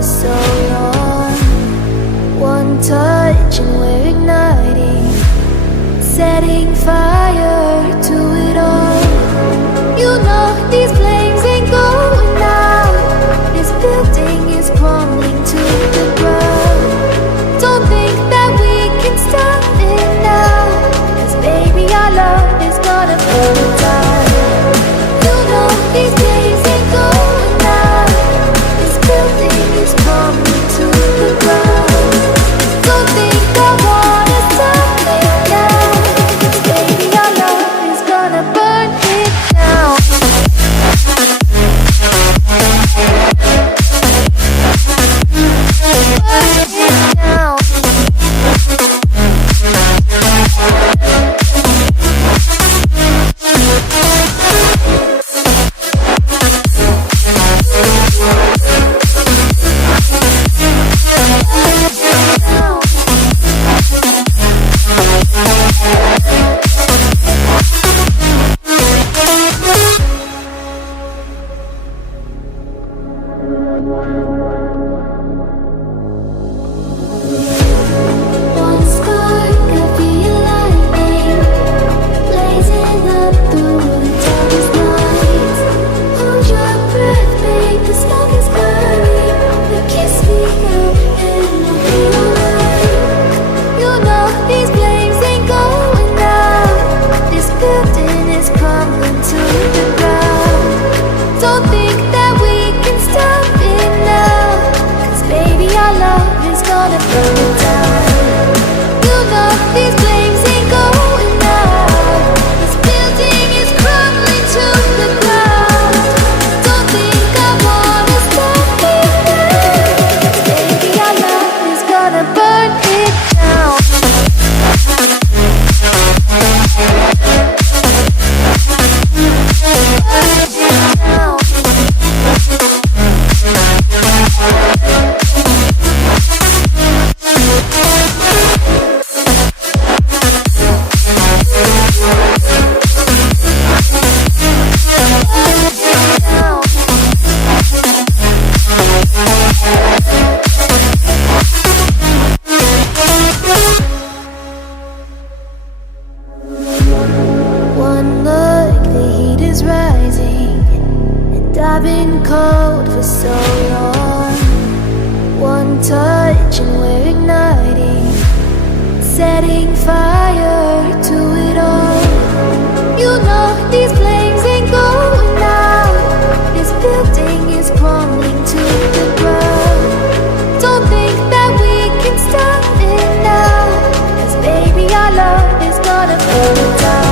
for so long. One touch and we're igniting, setting fire to it all. You know these flames ain't going out. This building is crumbling to the ground. Don't think that we can stop it now, 'cause baby our love is gonna burn it down. You know these flames ain't going out. This building is crumbling to the ground. Don't think I wanna stop it now, 'cause baby our love is gonna burn it down. One spark of your lightning, blazing up through the darkest nights. Hold your breath, babe, the smoke is burning. You kiss me now and I'll be alright. You know these flames ain't going out. This building is crumbling to the ground. Don't think that we can stop it now, 'cause baby our love is gonna burn it down. You know these flames ain't going out. This building is crumbling to the ground. Don't think I wanna stop it now, 'cause baby our love is gonna burn it down. One look, the heat is rising, and I've been cold for so long. One touch and we're igniting, setting fire to it all. You know these flames ain't going out. This building is crumbling to the ground. Don't think that we can stop it now, 'cause baby our love is gonna burn it down.